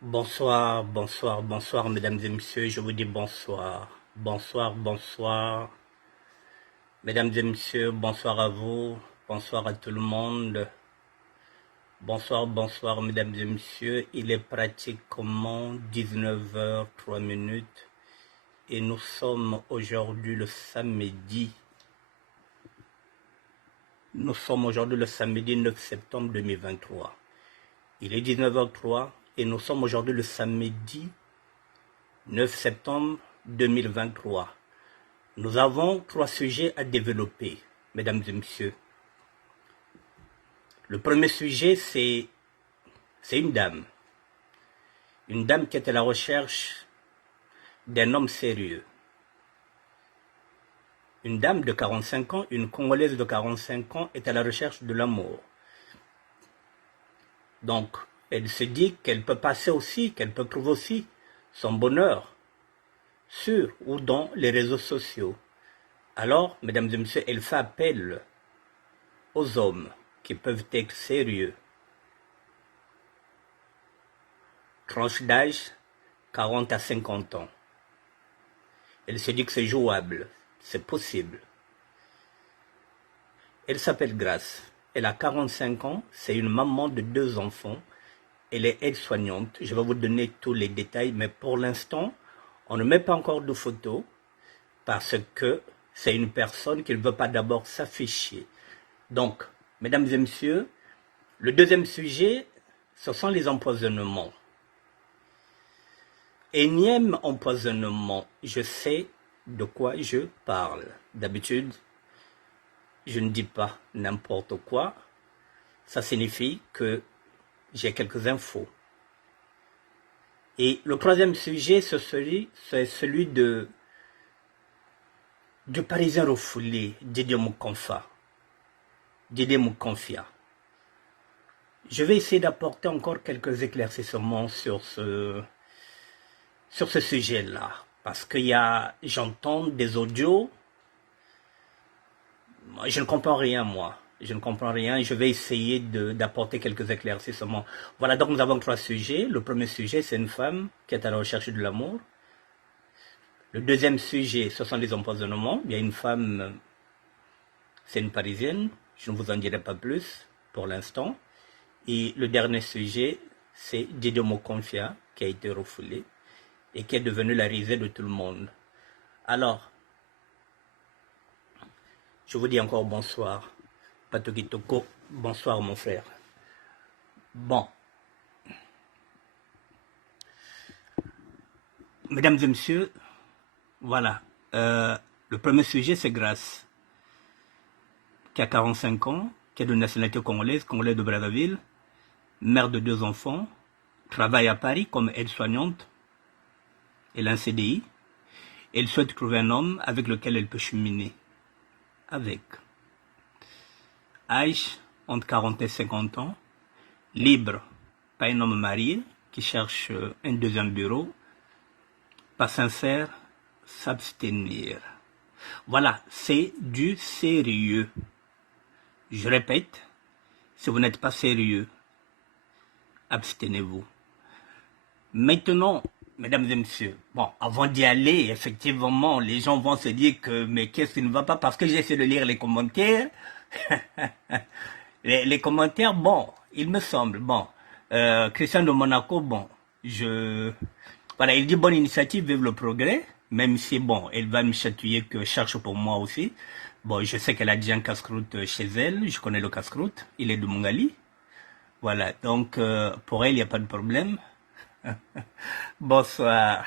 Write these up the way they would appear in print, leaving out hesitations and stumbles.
Bonsoir, bonsoir, bonsoir, mesdames et messieurs, je vous dis bonsoir. Bonsoir, bonsoir, mesdames et messieurs, bonsoir à vous, bonsoir à tout le monde. Bonsoir, bonsoir, mesdames et messieurs, il est pratiquement 19h03 et nous sommes aujourd'hui le samedi. Nous sommes aujourd'hui le samedi 9 septembre 2023. Il est 19h03 et nous sommes aujourd'hui le samedi 9 septembre 2023. Nous avons 3 sujets à développer, mesdames et messieurs. Le premier sujet, c'est une dame. Une dame qui est à la recherche d'un homme sérieux. Une dame de 45 ans, une Congolaise de 45 ans, est à la recherche de l'amour. Donc, elle se dit qu'elle peut passer aussi, qu'elle peut trouver aussi son bonheur sur ou dans les réseaux sociaux. Alors, mesdames et messieurs, elle fait appel aux hommes qui peuvent être sérieux. Tranche d'âge 40 à 50 ans. Elle se dit que c'est jouable, c'est possible. Elle s'appelle Grace. Elle a 45 ans, c'est une maman de 2 enfants. Elle est aide-soignante. Je vais vous donner tous les détails, mais pour l'instant, on ne met pas encore de photos parce que c'est une personne qui ne veut pas d'abord s'afficher. Donc, mesdames et messieurs, le deuxième sujet, ce sont les empoisonnements. Énième empoisonnement, je sais de quoi je parle. D'habitude, je ne dis pas n'importe quoi. Ça signifie que j'ai quelques infos. Et le troisième sujet, c'est celui du Parisien refoulé, Didier Moukonfia. Je vais essayer d'apporter encore quelques éclaircissements sur ce sujet-là. Parce que j'entends des audios. Je ne comprends rien, moi. Je ne comprends rien. Je vais essayer d'apporter quelques éclaircissements. Voilà, donc nous avons 3 sujets. Le premier sujet, c'est une femme qui est à la recherche de l'amour. Le deuxième sujet, ce sont les empoisonnements. Il y a une femme, c'est une Parisienne. Je ne vous en dirai pas plus pour l'instant. Et le dernier sujet, c'est Didier Mokonfia, qui a été refoulé et qui est devenu la risée de tout le monde. Alors, je vous dis encore bonsoir. Patokitoko, bonsoir mon frère. Bon, mesdames et messieurs, voilà. Le premier sujet, c'est Grace, qui a 45 ans, qui est de nationalité congolaise, congolaise de Brazzaville, mère de 2 enfants, travaille à Paris comme aide-soignante, elle a un CDI. Elle souhaite trouver un homme avec lequel elle peut cheminer. Avec. Âge, entre 40 et 50 ans, libre, pas un homme marié, qui cherche un deuxième bureau, pas sincère, s'abstenir. Voilà, c'est du sérieux. Je répète, si vous n'êtes pas sérieux, abstenez-vous. Maintenant, mesdames et messieurs, bon, avant d'y aller, effectivement, les gens vont se dire que, mais qu'est-ce qui ne va pas? Parce que j'ai essayé de lire les commentaires. les commentaires, bon, il me semble, bon, Christian de Monaco, bon, voilà, il dit bonne initiative, vive le progrès, même si, bon, elle va me chatouiller que cherche pour moi aussi. Bon, je sais qu'elle a déjà un casse-croûte chez elle, je connais le casse-croûte, il est de Mongali. Voilà, donc pour elle, il n'y a pas de problème. Bonsoir.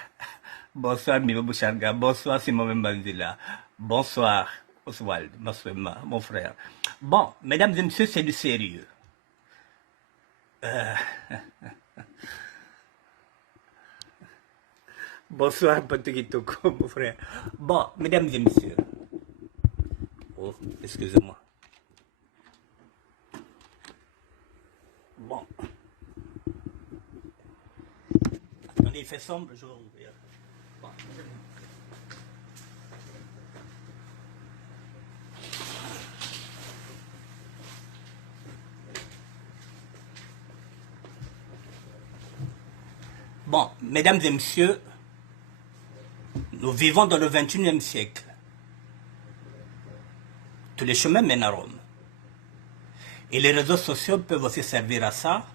Bonsoir, Mimo Boucharga. Bonsoir, Simon Mbazila. Bonsoir, Oswald, mon frère. Bon, mesdames et messieurs, c'est du sérieux. Bonsoir, Patrick Toko, mon frère. Bon, mesdames et messieurs. Oh, excusez-moi. Bon. Attendez, il fait sombre, je vais ouvrir. Bon. Bon, mesdames et messieurs, nous vivons dans le 21e siècle. Tous les chemins mènent à Rome. Et les réseaux sociaux peuvent aussi servir à ça.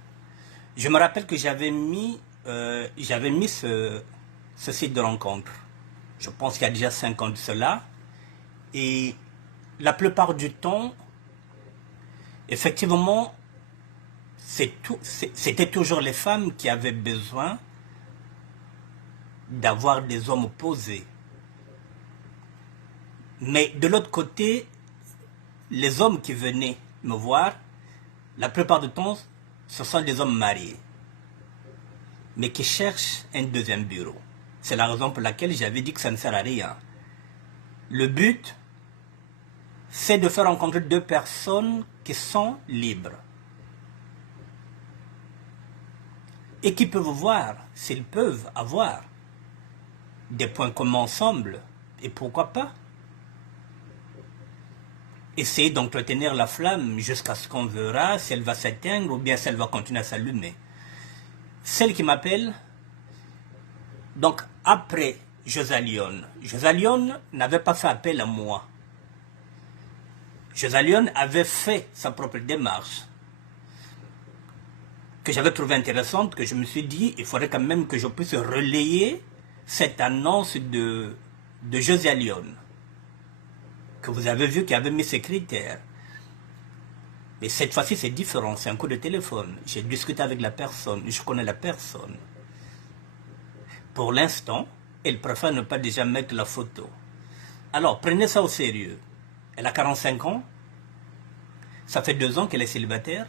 Je me rappelle que j'avais mis ce site de rencontre. Je pense qu'il y a déjà 5 ans de cela. Et la plupart du temps, effectivement, c'était toujours les femmes qui avaient besoin d'avoir des hommes opposés. Mais de l'autre côté, les hommes qui venaient me voir, la plupart du temps, ce sont des hommes mariés, mais qui cherchent un deuxième bureau. C'est la raison pour laquelle j'avais dit que ça ne sert à rien. Le but, c'est de faire rencontrer deux personnes qui sont libres et qui peuvent voir s'ils peuvent avoir des points communs ensemble, et pourquoi pas essayer d'entretenir la flamme jusqu'à ce qu'on verra si elle va s'éteindre ou bien si elle va continuer à s'allumer. Celle qui m'appelle, donc après Josalion n'avait pas fait appel à moi. Josalion avait fait sa propre démarche, que j'avais trouvé intéressante, que je me suis dit, il faudrait quand même que je puisse relayer cette annonce de Josalion, que vous avez vu qui avait mis ses critères. Mais cette fois-ci, c'est différent, c'est un coup de téléphone. J'ai discuté avec la personne, je connais la personne. Pour l'instant, elle préfère ne pas déjà mettre la photo. Alors, prenez ça au sérieux. Elle a 45 ans, ça fait 2 ans qu'elle est célibataire.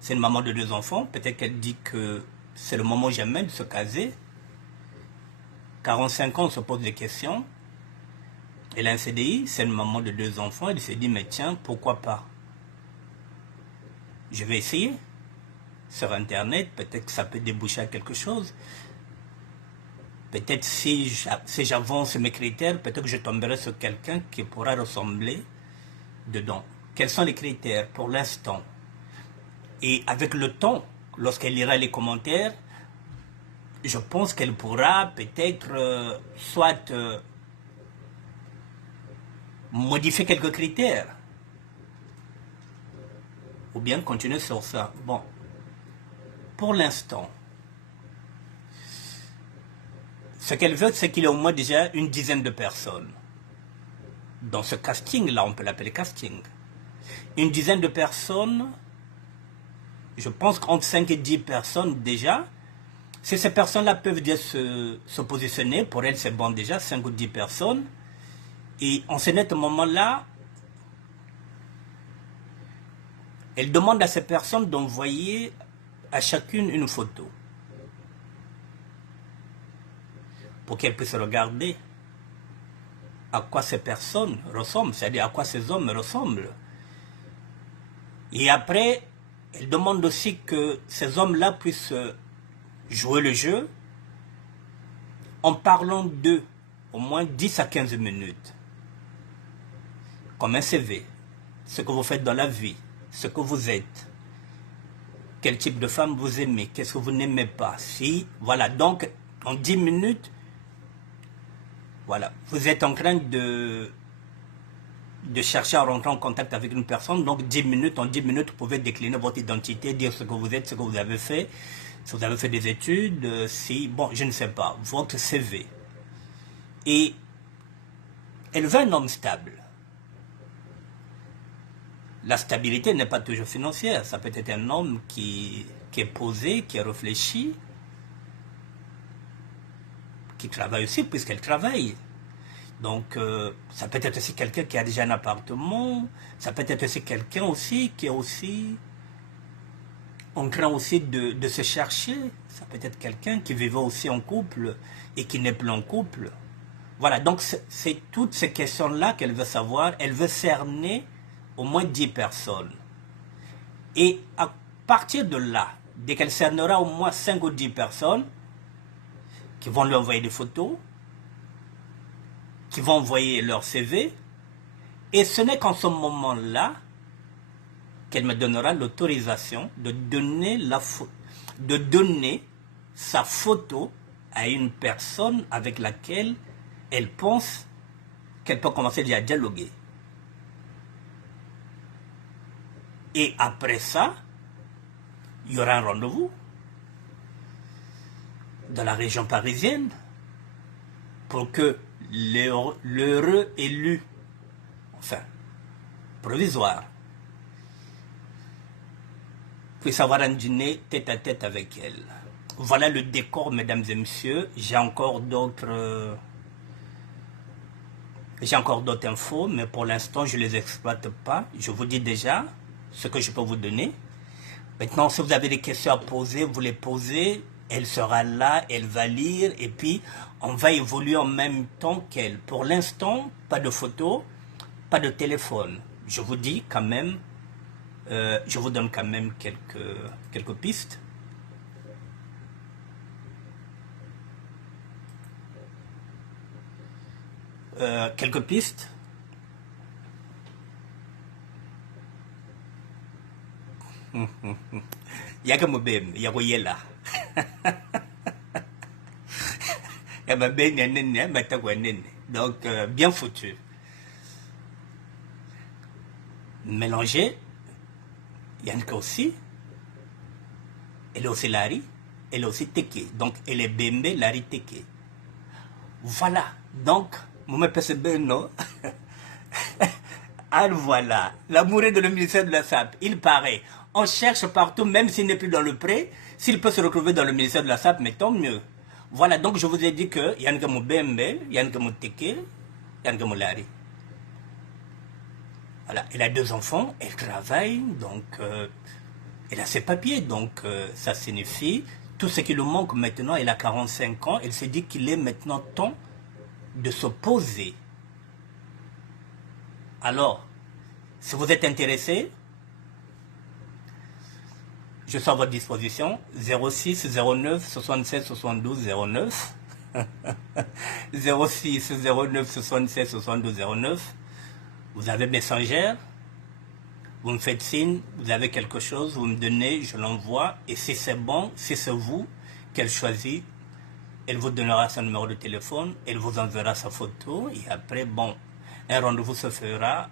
C'est une maman de 2 enfants, peut-être qu'elle dit que c'est le moment jamais de se caser. 45 ans, on se pose des questions. Elle a un CDI, c'est une maman de 2 enfants, elle s'est dit, mais tiens, pourquoi pas? Je vais essayer. Sur Internet, peut-être que ça peut déboucher à quelque chose. Peut-être si j'avance mes critères, peut-être que je tomberai sur quelqu'un qui pourra ressembler dedans. Quels sont les critères pour l'instant? Et avec le temps, lorsqu'elle lira les commentaires, je pense qu'elle pourra peut-être soit modifier quelques critères ou bien continuer sur ça. Bon, pour l'instant, ce qu'elle veut, c'est qu'il y ait au moins déjà une dizaine de personnes. Dans ce casting-là, on peut l'appeler casting. Une dizaine de personnes, je pense qu'entre 5 et 10 personnes déjà. Si ces personnes-là peuvent déjà se positionner, pour elles c'est bon déjà, 5 ou 10 personnes. Et en ce net moment-là, elle demande à ces personnes d'envoyer à chacune une photo. Pour qu'elles puissent regarder à quoi ces personnes ressemblent, c'est-à-dire à quoi ces hommes ressemblent. Et après, elle demande aussi que ces hommes-là puissent jouer le jeu en parlant d'eux au moins 10 à 15 minutes. Comme un CV, ce que vous faites dans la vie, ce que vous êtes, quel type de femme vous aimez, qu'est-ce que vous n'aimez pas. Si, voilà, donc en 10 minutes, voilà, vous êtes en train de chercher à rentrer en contact avec une personne, donc 10 minutes, en 10 minutes, vous pouvez décliner votre identité, dire ce que vous êtes, ce que vous avez fait, si vous avez fait des études, si, bon, je ne sais pas, votre CV. Et elle veut un homme stable. La stabilité n'est pas toujours financière, ça peut être un homme qui est posé, qui est réfléchi, qui travaille aussi puisqu'elle travaille. Donc, ça peut être aussi quelqu'un qui a déjà un appartement, ça peut être aussi quelqu'un aussi qui est aussi en train aussi de se chercher, ça peut être quelqu'un qui vivait aussi en couple et qui n'est plus en couple. Voilà, donc c'est toutes ces questions-là qu'elle veut savoir, elle veut cerner au moins 10 personnes. Et à partir de là, dès qu'elle cernera au moins 5 ou 10 personnes qui vont lui envoyer des photos, qui vont envoyer leur CV, et ce n'est qu'en ce moment-là qu'elle me donnera l'autorisation de donner sa photo à une personne avec laquelle elle pense qu'elle peut commencer déjà à dialoguer. Et après ça, il y aura un rendez-vous dans la région parisienne pour que l'heureux élu, enfin, provisoire, puisse avoir un dîner tête à tête avec elle. Voilà le décor, mesdames et messieurs. J'ai encore d'autres infos, mais pour l'instant, je ne les exploite pas. Je vous dis déjà ce que je peux vous donner. Maintenant, si vous avez des questions à poser, vous les posez. Elle sera là, elle va lire, et puis on va évoluer en même temps qu'elle. Pour l'instant, pas de photos, pas de téléphone. Je vous dis quand même, je vous donne quand même quelques pistes. Quelques pistes. Yaga mobem, yago yela. Donc, bien foutu. Mélanger. Yannick aussi. Elle est aussi Larry. Elle est aussi Teke. Donc, elle est Bembe, Larry Teke. Voilà. Donc, Mouma Pesebeno. Ah, voilà. L'amoureux de le ministère de la SAP, il paraît. On cherche partout, même s'il n'est plus dans le pré. S'il peut se retrouver dans le ministère de la SAP, mais tant mieux. Voilà, donc je vous ai dit que Yannick Moubembe, Yannick Mouteke, Yannick Moulari. Voilà, elle a 2 enfants, elle travaille, donc elle a ses papiers, donc ça signifie tout ce qui lui manque maintenant. Elle a 45 ans, elle se dit qu'il est maintenant temps de se poser. Alors, si vous êtes intéressé, je suis à votre disposition, 06 09 76 72 09, 06 09 76 72 09, vous avez Messenger, vous me faites signe, vous avez quelque chose, vous me donnez, je l'envoie, et si c'est bon, si c'est vous qu'elle choisit, elle vous donnera son numéro de téléphone, elle vous enverra sa photo, et après, bon, un rendez-vous se fera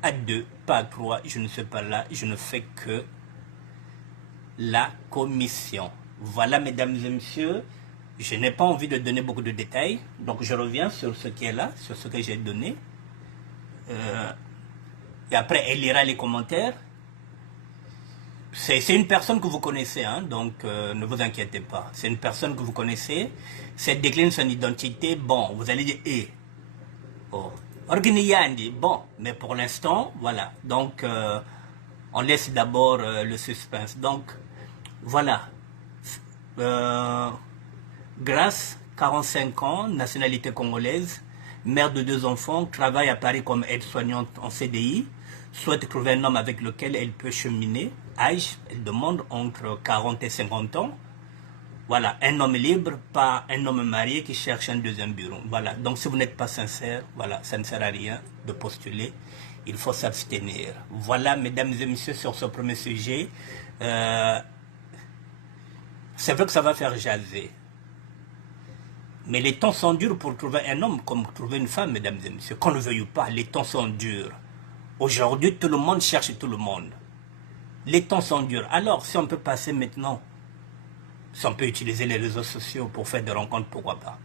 à 2, pas à 3, je ne suis pas là, je ne fais que la commission. Voilà, mesdames et messieurs, je n'ai pas envie de donner beaucoup de détails, donc je reviens sur ce qui est là, sur ce que j'ai donné. Et après, elle lira les commentaires. C'est une personne que vous connaissez, hein, donc ne vous inquiétez pas. C'est une personne que vous connaissez. C'est décline son identité. Bon, vous allez dire, oh, Organiyandi. Bon, mais pour l'instant, voilà. Donc, on laisse d'abord le suspense. Donc, voilà. Grâce, 45 ans, nationalité congolaise, mère de 2 enfants, travaille à Paris comme aide-soignante en CDI, souhaite trouver un homme avec lequel elle peut cheminer. Âge, elle demande entre 40 et 50 ans. Voilà, un homme libre, pas un homme marié qui cherche un deuxième bureau. Voilà, donc si vous n'êtes pas sincère, voilà, ça ne sert à rien de postuler. Il faut s'abstenir. Voilà, mesdames et messieurs, sur ce premier sujet. C'est vrai que ça va faire jaser. Mais les temps sont durs pour trouver un homme comme trouver une femme, mesdames et messieurs. Qu'on ne veuille pas, les temps sont durs. Aujourd'hui, tout le monde cherche tout le monde. Les temps sont durs. Alors, si on peut passer maintenant, si on peut utiliser les réseaux sociaux pour faire des rencontres, pourquoi pas.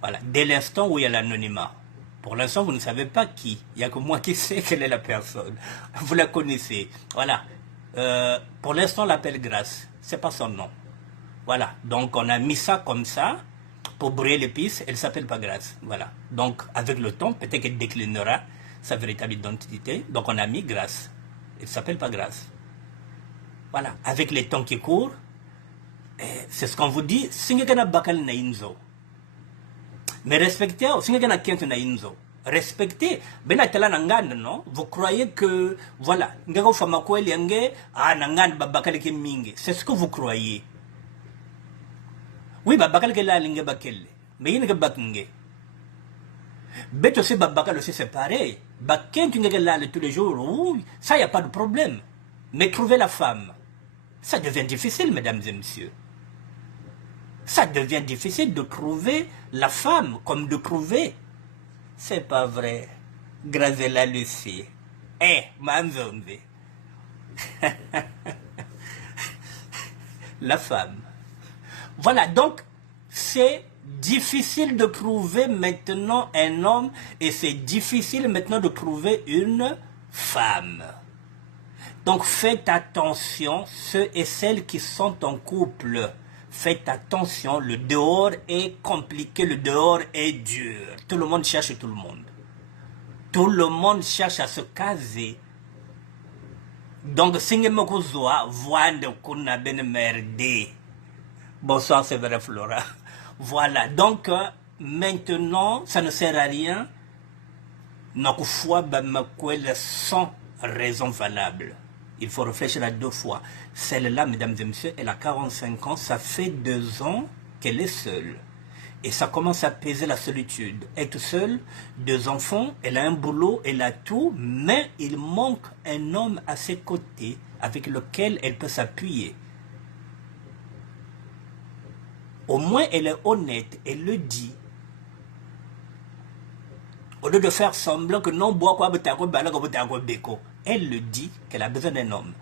Voilà. Dès l'instant où il y a l'anonymat. Pour l'instant, vous ne savez pas qui. Il n'y a que moi qui sais quelle est la personne. Vous la connaissez. Voilà. Pour l'instant, on l'appelle Grâce. C'est pas son nom. Voilà. Donc, on a mis ça comme ça. Pour brouiller les pistes, elle ne s'appelle pas Grâce. Voilà. Donc, avec le temps, peut-être qu'elle déclinera sa véritable identité. Donc, on a mis Grâce. Elle ne s'appelle pas Grâce. Voilà. Avec les temps qui courent, c'est ce qu'on vous dit. Singekana bakal na inzo. Mais respectez, singekana kent na inzo. Respectez. Benatela nangand, non? Vous croyez que, voilà, ngako famakweli yange, nangand babakal ke mingi. C'est ce que vous croyez. Oui, babakal ke la linge bakelle. Mais il n'y a pas de bête aussi, babakal aussi, c'est pareil. Bakken, tu n'es là tous les jours, oui, ça, il n'y a pas de problème. Mais trouver la femme, ça devient difficile, mesdames et messieurs. ça devient difficile de trouver la femme comme de trouver. C'est pas vrai. Grazela Lucie. Manzombe. La femme. Voilà, donc c'est difficile de trouver maintenant un homme et c'est difficile maintenant de trouver une femme. Donc faites attention, ceux et celles qui sont en couple. Faites attention, le dehors est compliqué, le dehors est dur. Tout le monde cherche tout le monde. Tout le monde cherche à se caser. Donc, Singemokuzoa, Voinde Kuna Ben Merde. Bonsoir, c'est vrai, Flora. Voilà, donc maintenant, ça ne sert à rien. Notre foi, sans raison valable. Il faut réfléchir à 2 fois. Celle-là, mesdames et messieurs, elle a 45 ans, ça fait 2 ans qu'elle est seule. Et ça commence à peser la solitude. Être seule, 2 enfants, elle a un boulot, elle a tout, mais il manque un homme à ses côtés avec lequel elle peut s'appuyer. Au moins, elle est honnête, elle le dit. Au lieu de faire semblant que non, elle le dit qu'elle a besoin d'un homme.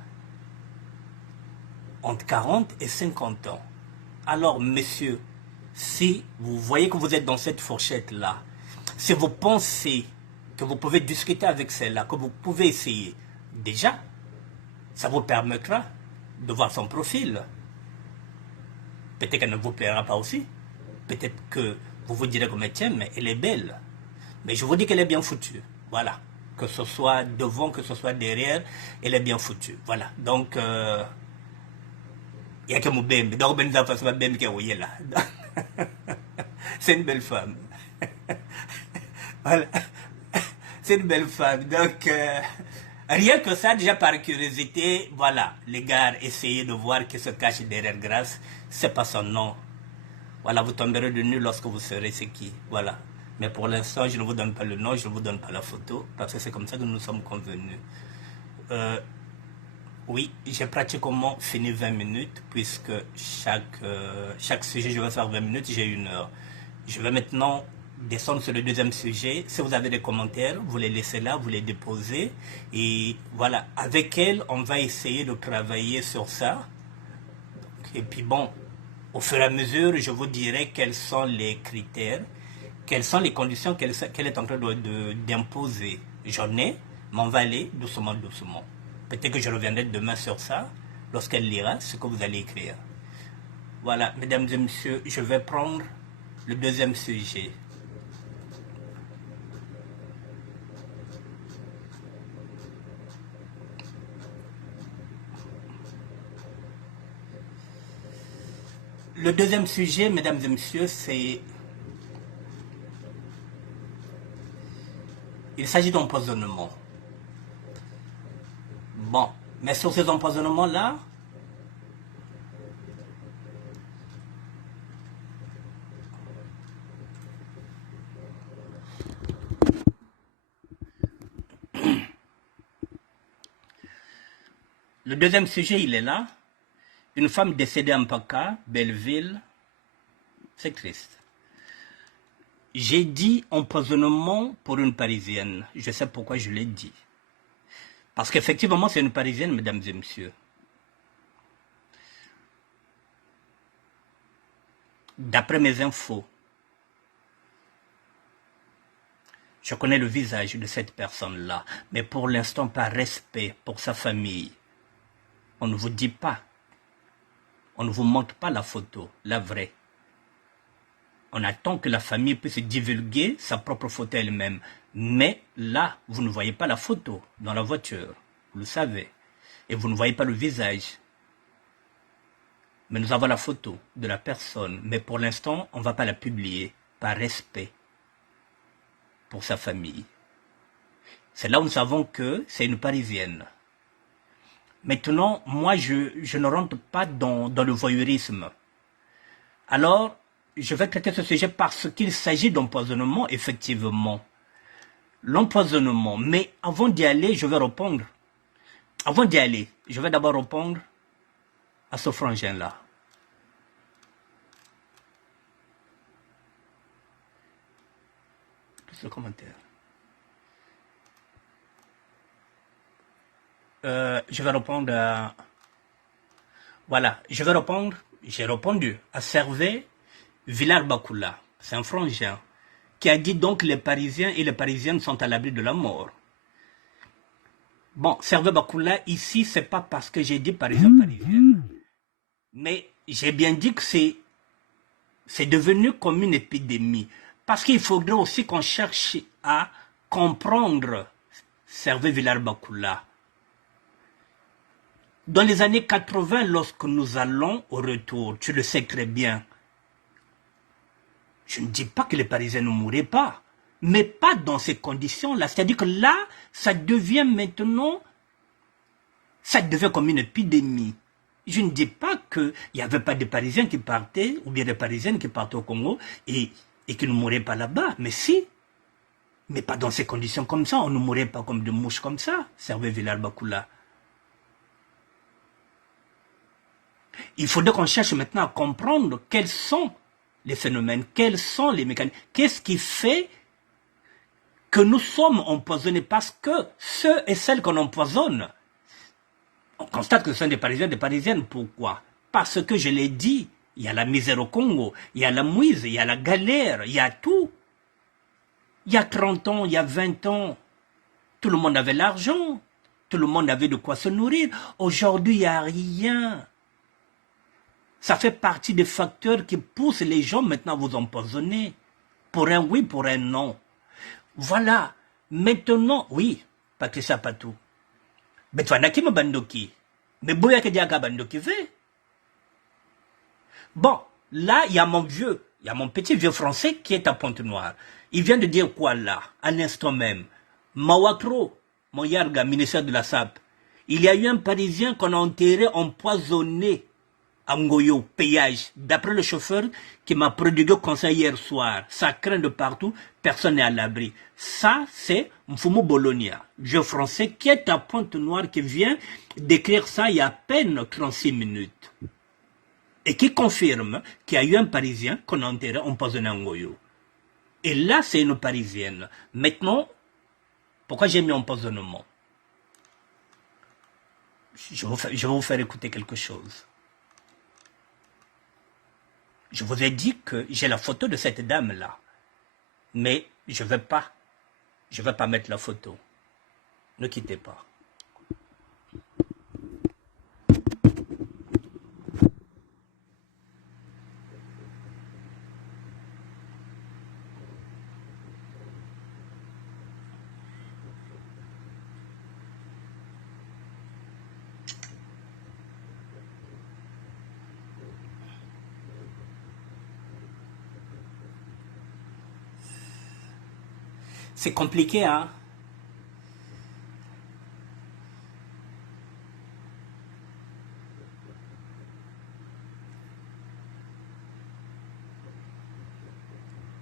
Entre 40 et 50 ans. Alors, messieurs, si vous voyez que vous êtes dans cette fourchette-là, si vous pensez que vous pouvez discuter avec celle-là, que vous pouvez essayer, déjà, ça vous permettra de voir son profil. Peut-être qu'elle ne vous plaira pas aussi. Peut-être que vous vous direz comme tiens, mais elle est belle. Mais je vous dis qu'elle est bien foutue. Voilà. Que ce soit devant, que ce soit derrière, elle est bien foutue. Voilà. Donc, il n'y a que mon bébé. Donc, c'est une belle femme. Voilà. C'est une belle femme. Donc, rien que ça, déjà par curiosité, voilà. Les gars, essayez de voir qui se cache derrière Grâce. C'est pas son nom. Voilà, vous tomberez de nu lorsque vous saurez c'est qui. Voilà. Mais pour l'instant, je ne vous donne pas le nom, je ne vous donne pas la photo, parce que c'est comme ça que nous sommes convenus. Oui, j'ai pratiquement fini 20 minutes, puisque chaque sujet, je vais faire 20 minutes, j'ai 1 heure. Je vais maintenant descendre sur le 2e sujet. Si vous avez des commentaires, vous les laissez là, vous les déposez. Et voilà, avec elle, on va essayer de travailler sur ça. Et puis bon, au fur et à mesure, je vous dirai quels sont les critères, quelles sont les conditions qu'elle est en train d'imposer. J'en ai, mais on va aller doucement, doucement. Peut-être que je reviendrai demain sur ça, lorsqu'elle lira ce que vous allez écrire. Voilà, mesdames et messieurs, je vais prendre le 2e sujet. Le 2e sujet, mesdames et messieurs, c'est... Il s'agit d'empoisonnement. Bon, mais sur ces empoisonnements-là, le 2e sujet, il est là. Une femme décédée en Paca, Belleville, c'est triste. J'ai dit empoisonnement pour une Parisienne. Je sais pourquoi je l'ai dit. Parce qu'effectivement, c'est une Parisienne, mesdames et messieurs. D'après mes infos, je connais le visage de cette personne-là, mais pour l'instant, par respect pour sa famille, on ne vous dit pas, on ne vous montre pas la photo, la vraie. On attend que la famille puisse divulguer sa propre photo elle-même. Mais là, vous ne voyez pas la photo dans la voiture, vous le savez. Et vous ne voyez pas le visage. Mais nous avons la photo de la personne. Mais pour l'instant, on ne va pas la publier par respect pour sa famille. C'est là où nous savons que c'est une Parisienne. Maintenant, moi, je ne rentre pas dans le voyeurisme. Alors, je vais traiter ce sujet parce qu'il s'agit d'empoisonnement, effectivement. L'empoisonnement. Mais avant d'y aller, je vais répondre. Avant d'y aller, je vais d'abord répondre à ce frangin-là. ce commentaire. Je vais répondre à... Voilà, je vais répondre, j'ai répondu à Servé Villard-Bakula, c'est un frangin, qui a dit donc les Parisiens et les Parisiennes sont à l'abri de la mort. Bon, Servé Bakula, ici, c'est pas parce que j'ai dit Parisiens, Parisiennes, mais j'ai bien dit que c'est devenu comme une épidémie. Parce qu'il faudrait aussi qu'on cherche à comprendre Servé Villard-Bakula. Dans les années 80, lorsque nous allons au retour, tu le sais très bien, je ne dis pas que les Parisiens ne mourraient pas, mais pas dans ces conditions-là. C'est-à-dire que là, ça devient maintenant, ça devient comme une épidémie. Je ne dis pas qu'il n'y avait pas de Parisiens qui partaient, ou bien des Parisiennes qui partaient au Congo et qui ne mouraient pas là-bas, mais si. Mais pas dans ces conditions comme ça, on ne mourrait pas comme des mouches comme ça, Servé Villard-Bakula. Il faudrait qu'on cherche maintenant à comprendre quels sont les phénomènes, quels sont les mécanismes, qu'est-ce qui fait que nous sommes empoisonnés, parce que ceux et celles qu'on empoisonne, on constate que ce sont des Parisiens, des Parisiennes. Pourquoi? Parce que je l'ai dit, il y a la misère au Congo, il y a la mouise, il y a la galère, il y a tout. Il y a 30 ans, il y a 20 ans, tout le monde avait l'argent, tout le monde avait de quoi se nourrir. Aujourd'hui, il n'y a rien. Ça fait partie des facteurs qui poussent les gens maintenant à vous empoisonner. Pour un oui, pour un non. Voilà. Maintenant, oui, Patricia Patou. Mais tu as qui me bandoki. Mais boya que diaga bandoki fait. Bon, là, il y a mon vieux, il y a mon petit vieux français qui est à Pointe-Noire. Il vient de dire quoi là, à l'instant même? Mawakro, mon yarga, ministère de la SAP. Il y a eu un Parisien qu'on a enterré empoisonné à Ngoyo, péage. D'après le chauffeur qui m'a prodigué conseil hier soir, ça craint de partout, personne n'est à l'abri. Ça, c'est Mfumu Bologna, vieux français qui est à Pointe-Noire, qui vient d'écrire ça il y a à peine 36 minutes. Et qui confirme qu'il y a eu un Parisien qu'on a enterré empoisonné à Ngoyo. Et là, c'est une Parisienne. Maintenant, pourquoi j'ai mis empoisonnement? Je vais vous faire écouter quelque chose. Je vous ai dit que j'ai la photo de cette dame-là. Mais je ne vais pas mettre la photo. Ne quittez pas. C'est compliqué, hein?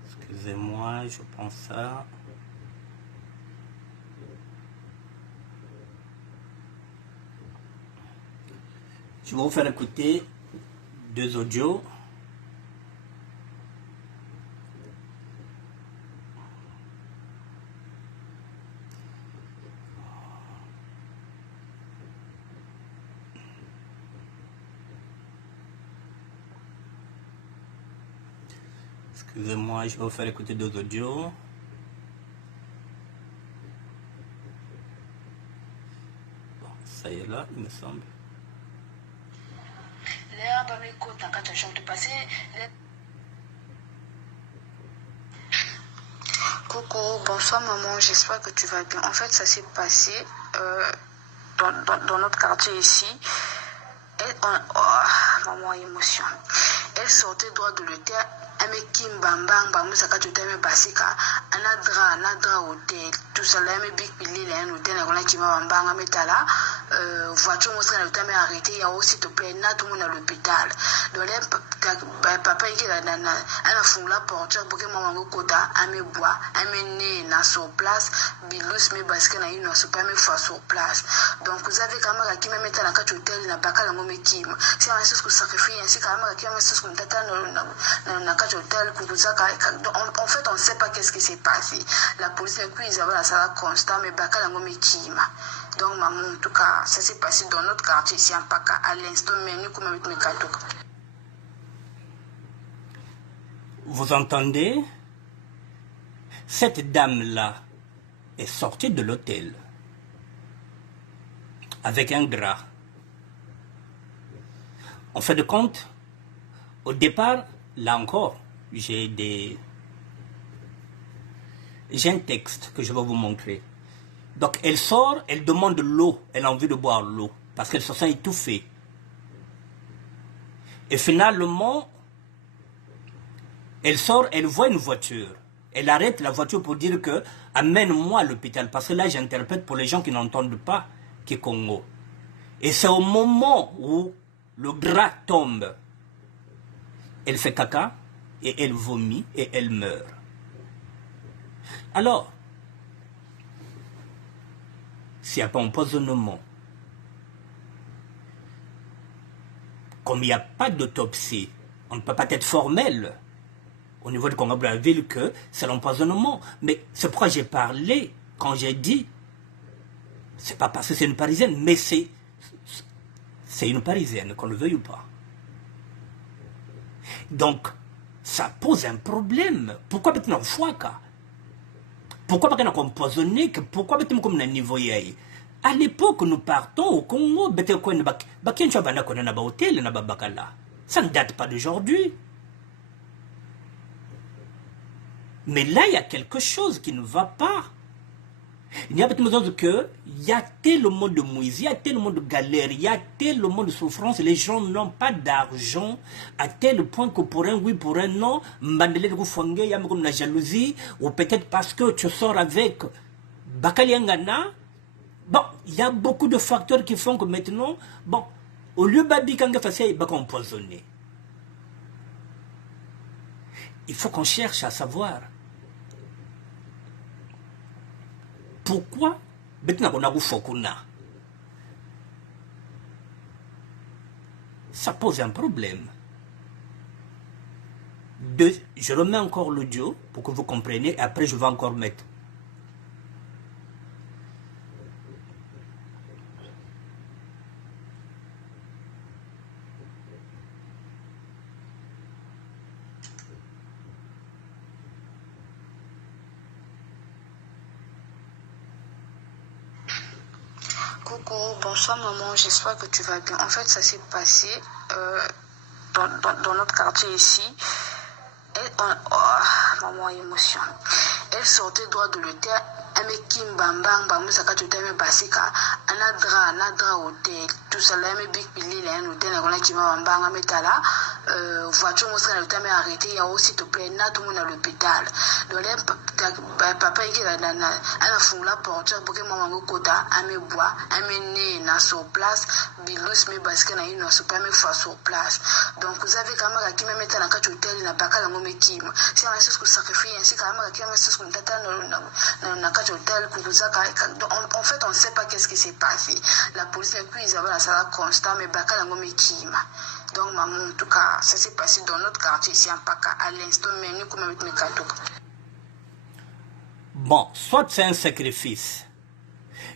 Excusez-moi, je prends ça. Je vais vous faire écouter 2 audios. Excusez-moi, je vais vous faire écouter 2 audios. Bon, ça y est là, il me semble. Coucou, bonsoir maman, j'espère que tu vas bien. En fait, ça s'est passé dans notre quartier ici. Maman, émotion. Elle sortait droit de l'hôtel. Elle me kim bambang bambou saka tu t'aimes basika. Anadra hôtel. Tout ça là, elle me big pili là un hôtel. Elle a qui m'a bambang metala. voiture mosala le temps arrêté ya s'il te plaît na tout le monde à l'hôpital donc là papa il a fondé la porte pour que maman kota ame bois ame né na sur place bilus me parce que na une sur pas me fois sur place donc vous avez quand même qui me mettre dans quatre hôtel na bakala ngome kim c'est un chose que sacrifice ainsi quand même qui me chose comme tata na quatre hôtel kuzaka en fait on ne sait pas qu'est-ce qui s'est passé la police ne cuise avant la salle constant mais bakala ngome kim. Donc, maman, en tout cas, ça s'est passé dans notre quartier ici, en Paka, à l'instant, mais nous, comme avec mes cadeaux. Vous entendez? Cette dame-là est sortie de l'hôtel avec un drap. En fait de compte, au départ, là encore, j'ai un texte que je vais vous montrer. Donc elle sort, elle demande l'eau, elle a envie de boire l'eau, parce qu'elle se sent étouffée. Et finalement, elle sort, elle voit une voiture. Elle arrête la voiture pour dire que amène-moi à l'hôpital, parce que là j'interprète pour les gens qui n'entendent pas Kikongo. Et c'est au moment où le drap tombe, elle fait caca, et elle vomit, et elle meurt. Alors, s'il n'y a pas empoisonnement, comme il n'y a pas d'autopsie, on ne peut pas être formel au niveau de Congo-Brazzaville que c'est l'empoisonnement. Mais c'est pourquoi j'ai parlé, quand j'ai dit, c'est pas parce que c'est une Parisienne, mais c'est une Parisienne, qu'on le veuille ou pas. Donc, ça pose un problème. Pourquoi peut-être une fois pourquoi pas qu'on a empoisonné? Pourquoi peut-être comme un niveau yaï? À l'époque, nous partons au Congo, ça ne date pas d'aujourd'hui. Mais là, il y a quelque chose qui ne va pas. Il y a peut-être que il y a tellement de mouise, il y a tellement de galères, il y a tellement de souffrances, les gens n'ont pas d'argent à tel point que pour un oui, pour un non, il y a comme la jalousie, ou peut-être parce que tu sors avec Bakaliangana. Bon, il y a beaucoup de facteurs qui font que maintenant, bon, au lieu de Kanga Fassé, il va empoisonner. Il faut qu'on cherche à savoir pourquoi ça pose un problème. Je remets encore l'audio pour que vous compreniez et après je vais encore mettre. Coucou, bonsoir maman, j'espère que tu vas bien. En fait, ça s'est passé dans notre quartier ici. Maman, émotion. Elle sortait droit de l'hôtel. Elle me kimbambang, bambou, ça tu t'aimes basika. Anadra hôtel. Tout ça là, elle me big pili, là, un hôtel, on a qui m'a bambang, metala. Voiture, on s'est arrêté, il y a aussi, s'il te plaît, na tout le monde à l'hôpital. Donc là, papa, il a fondé la porte pour que maman kota, elle me boit, elle me né, na sur place, bilus, mais parce que na une, sur pas me fois sur place. Donc vous avez quand même qui me mettent dans quatre hôtel, na baka la ngome kim. C'est un chose que sacrifie, ainsi quand même qui me chose comme tata na quatre hôtel, kuzaka. En fait, on ne sait pas qu'est-ce qui s'est passé. La police ne cuise avant la salle constant, mais baka la ngome kim. Donc, maman, en tout cas, ça s'est passé dans notre quartier ici, en Paka, à l'instant, mais nous, comme avec mes cadeaux. Bon, soit c'est un sacrifice.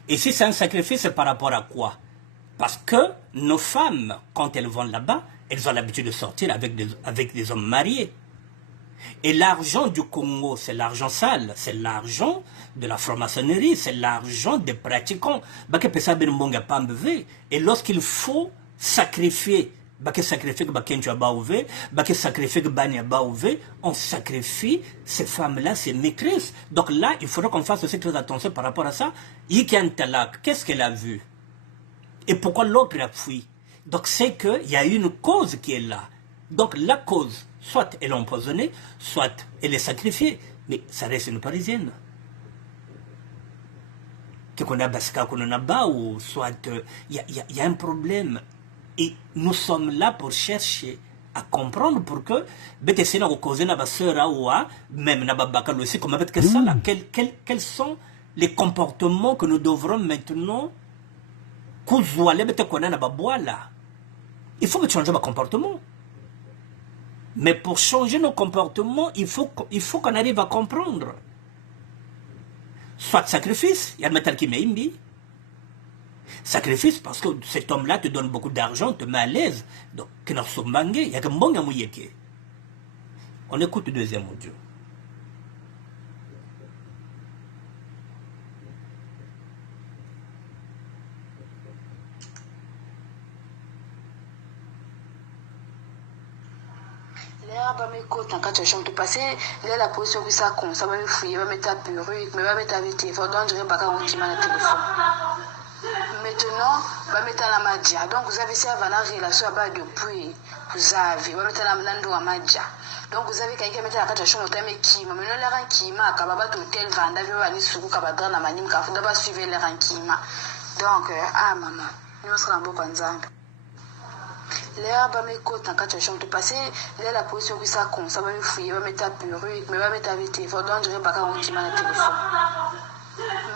Et si c'est un sacrifice, c'est par rapport à quoi? Parce que nos femmes, quand elles vont là-bas, elles ont l'habitude de sortir avec des hommes mariés. Et l'argent du Congo, c'est l'argent sale, c'est l'argent de la franc-maçonnerie, c'est l'argent des pratiquants. Et lorsqu'il faut sacrifier, on sacrifie ces femmes-là, ces maîtresses. Donc là, il faudra qu'on fasse aussi très attention par rapport à ça. Qu'est-ce qu'elle a vu? Et pourquoi l'autre a fui? Donc c'est qu'il y a une cause qui est là. Donc la cause, soit elle est empoisonnée, soit elle est sacrifiée. Mais ça reste une Parisienne. qu'on a basika qu'on a bas ou soit il y a un problème et nous sommes là pour chercher à comprendre pour que BTC n'a causé na basera ou même na babaka aussi comme avec ça là quels sont les comportements que nous devrons maintenant kuzwale bete qu'on a na babwala. Il faut changer nos comportements. Mais pour changer nos comportements, il faut qu'on arrive à comprendre. Soit sacrifice, il y a le métal qui m'aimbi. Sacrifice parce que cet homme-là te donne beaucoup d'argent, te met à l'aise. Donc, il y a un bon gamouilleke. On écoute le deuxième audio. Ba me kota kati ya chambre passé là la police qui ça comme ça va me fouiller va mettre ta perruque mais va mettre ta téléphone donc je vais pas quand tu m'as le téléphone maintenant va mettre la magia donc vous avez ça va la relation à bas depuis vous avez va mettre la nando à magia donc vous avez quelqu'un mettre la kati ya chambre ta me kima mais le rankima ka baba hôtel vanda va ni suku ka badra na manim ka faut d'abord suivre le rankima donc maman nous sera bon kwanzanga. Là, bah mes côtes en quatre chambres passé, là la police qui ça comme ça va me fouiller, va mettre ta perruque, mais va mettre ta téléphone, donc je vais pas quand tu m'as le téléphone.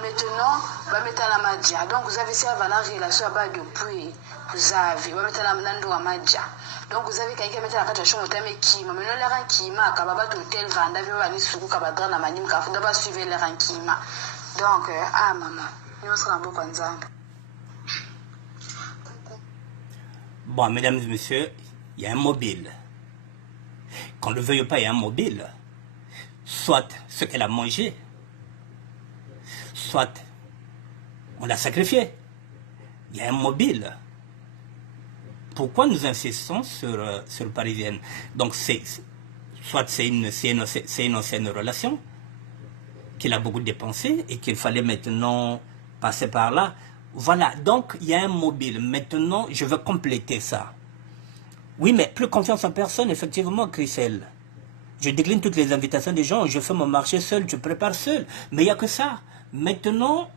Maintenant, va mettre la magia. Donc vous avez ça va la relation à bas depuis vous avez, va mettre la nando à magia. Donc vous avez quelqu'un mettre la quatre chambres mais qui, mais non le rankima, ka baba hôtel vanda va ni suku ka badra na manim ka faut d'abord suivre le rankima. Donc maman, nous sera bon kwanzanga. Bon, mesdames et messieurs, il y a un mobile. Qu'on ne le veuille pas, il y a un mobile. Soit ce qu'elle a mangé, soit on l'a sacrifié. Il y a un mobile. Pourquoi nous insistons sur Parisienne? Donc, soit c'est une ancienne relation qu'il a beaucoup dépensé et qu'il fallait maintenant passer par là. Voilà, donc il y a un mobile. Maintenant, je veux compléter ça. Oui, mais plus confiance en personne, effectivement, Christelle. Je décline toutes les invitations des gens, je fais mon marché seul, je prépare seul. Mais il n'y a que ça. Maintenant,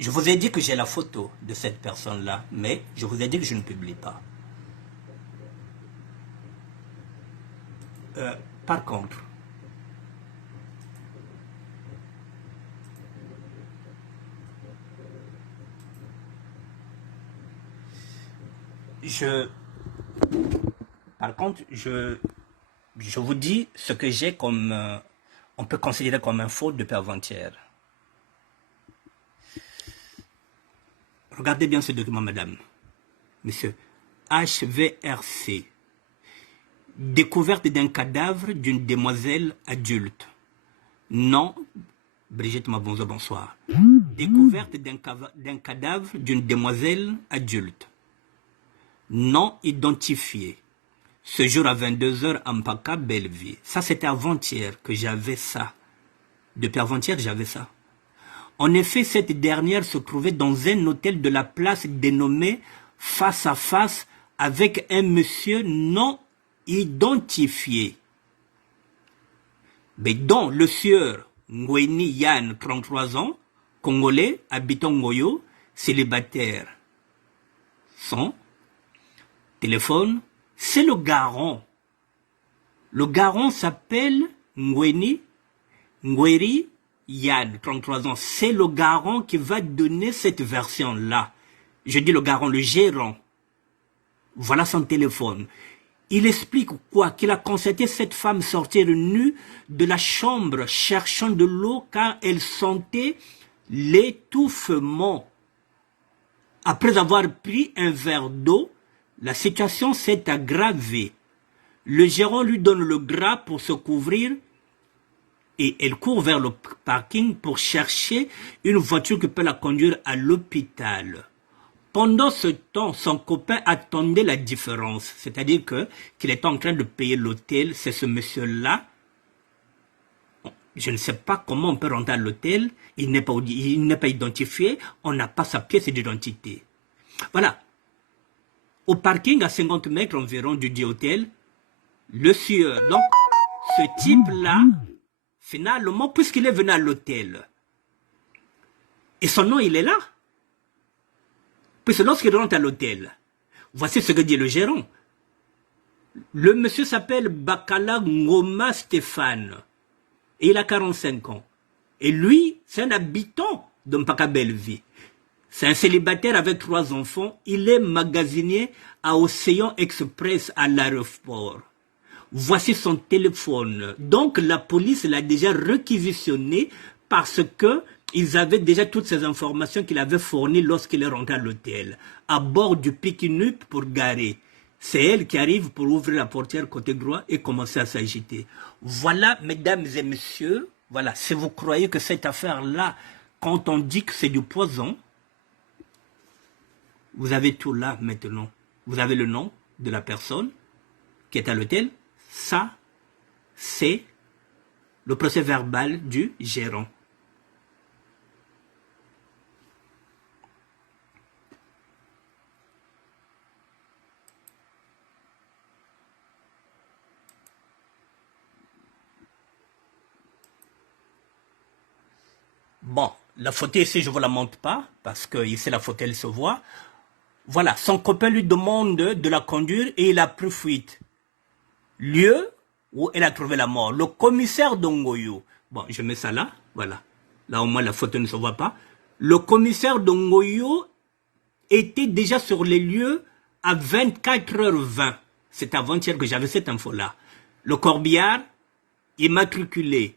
je vous ai dit que j'ai la photo de cette personne-là, mais je vous ai dit que je ne publie pas. Par contre, je vous dis ce que j'ai comme, on peut considérer comme un faute depuis avant-hier. Regardez bien ce document, madame, monsieur. HVRC. Découverte d'un cadavre d'une demoiselle adulte. Non, Brigitte Mabonzo, bonsoir. Découverte d'un cadavre d'une demoiselle adulte. Non identifié. Ce jour à 22h, Ampaka, Belleville. Ça, c'était avant-hier que j'avais ça. Depuis avant-hier, j'avais ça. En effet, cette dernière se trouvait dans un hôtel de la place dénommé Face à Face avec un monsieur non identifié. Mais dont le sieur Ngweni Yann, 33 ans, congolais, habitant Ngoyo, célibataire. Son téléphone, c'est le garant. Le garant s'appelle Ngweni Yann, 33 ans. C'est le garant qui va donner cette version-là. Je dis le garant, le gérant. Voilà son téléphone. Il explique quoi? Qu'il a constaté cette femme sortir nue de la chambre cherchant de l'eau car elle sentait l'étouffement. Après avoir pris un verre d'eau, la situation s'est aggravée. Le gérant lui donne le drap pour se couvrir et elle court vers le parking pour chercher une voiture qui peut la conduire à l'hôpital. Pendant ce temps, son copain attendait la différence, c'est-à-dire qu'il était en train de payer l'hôtel, c'est ce monsieur-là. Je ne sais pas comment on peut rentrer à l'hôtel, il n'est pas identifié, on n'a pas sa pièce d'identité. Voilà. Au parking, à 50 mètres environ du dit hôtel, le sieur. Donc, ce type-là finalement, puisqu'il est venu à l'hôtel, et son nom, il est là. Puisque lorsqu'il rentre à l'hôtel, voici ce que dit le gérant. Le monsieur s'appelle Bakala Ngoma Stéphane. Et il a 45 ans. Et lui, c'est un habitant de Mpaka Belleville. C'est un célibataire avec 3 enfants. Il est magasinier à Océan Express à l'aéroport. Voici son téléphone. Donc la police l'a déjà réquisitionné parce que ils avaient déjà toutes ces informations qu'il avait fournies lorsqu'il est rentré à l'hôtel, à bord du pick-up pour garer. C'est elle qui arrive pour ouvrir la portière côté droit et commencer à s'agiter. Voilà, mesdames et messieurs, voilà, si vous croyez que cette affaire-là, quand on dit que c'est du poison, vous avez tout là maintenant. Vous avez le nom de la personne qui est à l'hôtel. Ça, c'est le procès verbal du gérant. Bon, la photo ici, je ne vous la montre pas, parce que ici, la photo, elle se voit. Voilà, son copain lui demande de la conduire et il a pris fuite. Lieu où elle a trouvé la mort. Le commissaire d'Ongoyo. Bon, je mets ça là, voilà. Là, au moins, la photo ne se voit pas. Le commissaire d'Ongoyo était déjà sur les lieux à 24h20. C'est avant-hier que j'avais cette info-là. Le corbillard, immatriculé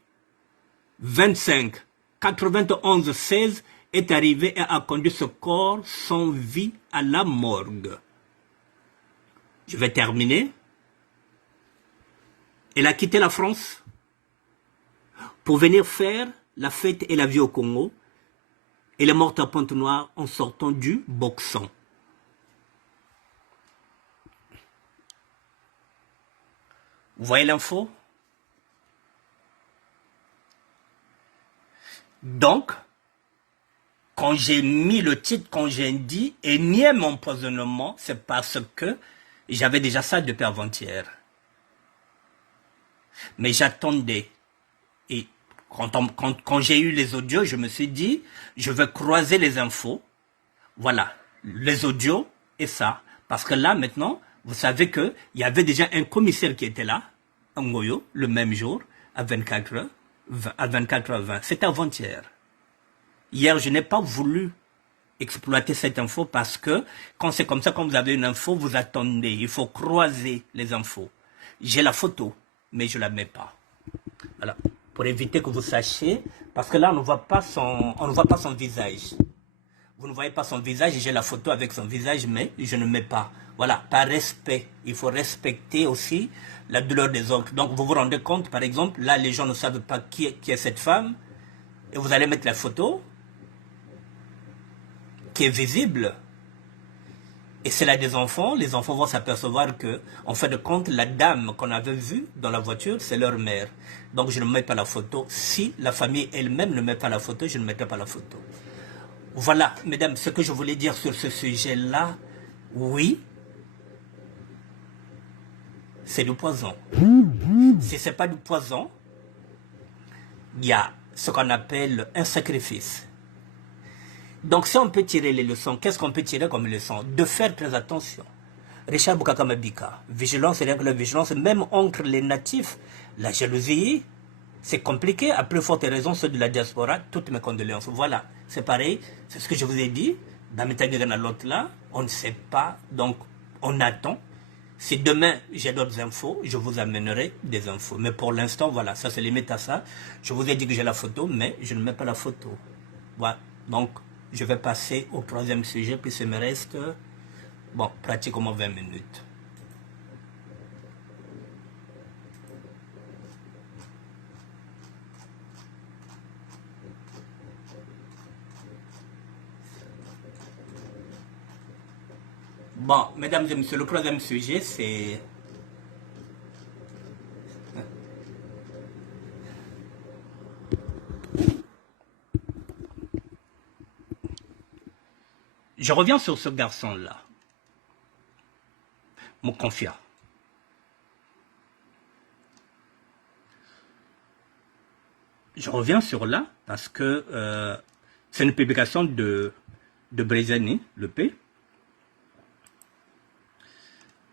25 91 16 est arrivé et a conduit ce corps sans vie à la morgue. Je vais terminer. Elle a quitté la France pour venir faire la fête et la vie au Congo. Elle est morte à Pointe-Noire en sortant du boxon. Vous voyez l'info? Donc, quand j'ai mis le titre, quand j'ai dit énième empoisonnement, c'est parce que j'avais déjà ça depuis avant-hier. Mais j'attendais. Et quand j'ai eu les audios, je me suis dit, je vais croiser les infos. Voilà, les audios et ça. Parce que là, maintenant, vous savez qu'il y avait déjà un commissaire qui était là, à Ngoyo, le même jour, à 24h20. C'était avant-hier. Hier, je n'ai pas voulu exploiter cette info parce que quand c'est comme ça, quand vous avez une info, vous attendez. Il faut croiser les infos. J'ai la photo, mais je ne la mets pas. Voilà. Pour éviter que vous sachiez, parce que là, on ne voit pas son visage. Vous ne voyez pas son visage, j'ai la photo avec son visage, mais je ne mets pas. Voilà, par respect. Il faut respecter aussi la douleur des autres. Donc, vous vous rendez compte, par exemple, là, les gens ne savent pas qui est cette femme, et vous allez mettre la photo qui est visible. Et c'est là des enfants, les enfants vont s'apercevoir que, en fin de compte, la dame qu'on avait vue dans la voiture, c'est leur mère. Donc, je ne mets pas la photo. Si la famille elle-même ne met pas la photo, je ne mettrai pas la photo. Voilà, mesdames, ce que je voulais dire sur ce sujet-là, oui, c'est du poison. Si ce n'est pas du poison, il y a ce qu'on appelle un sacrifice. Donc si on peut tirer les leçons, qu'est-ce qu'on peut tirer comme leçon? De faire très attention. Richard Bukakamabika, vigilance et rien que la vigilance, même entre les natifs, la jalousie, c'est compliqué. À plus forte raison, ceux de la diaspora, toutes mes condoléances. Voilà, c'est pareil, c'est ce que je vous ai dit. Dans l'autre là, on ne sait pas, donc on attend. Si demain j'ai d'autres infos, je vous amènerai des infos. Mais pour l'instant, voilà, ça se limite à ça. Je vous ai dit que j'ai la photo, mais je ne mets pas la photo. Voilà, donc je vais passer au troisième sujet, puis il me reste, bon, pratiquement 20 minutes. Bon, mesdames et messieurs, le troisième sujet, c'est... Je reviens sur ce garçon-là. je reviens sur là parce que c'est une publication de Brezani, le P.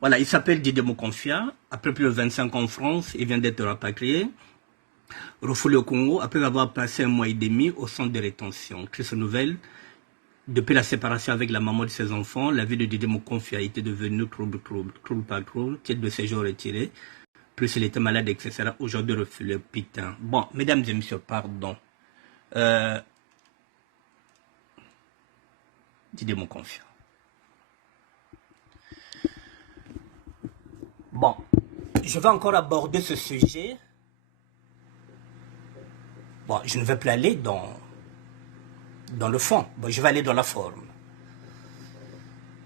Voilà, il s'appelle Didier Mokonfia. Après plus de 25 ans en France, il vient d'être rapatrié, refoulé au Congo, après avoir passé 1 mois et demi au centre de rétention. Triste nouvelle, depuis la séparation avec la maman de ses enfants, la vie de Didier Mokonfia était devenue trouble par trouble, titre de séjour retiré. Plus il était malade, etc. Aujourd'hui, refoulé, putain. Bon, mesdames et messieurs, pardon. Didier Mokonfia. Bon, je vais encore aborder ce sujet. Bon, je ne vais plus aller dans le fond. Bon, je vais aller dans la forme.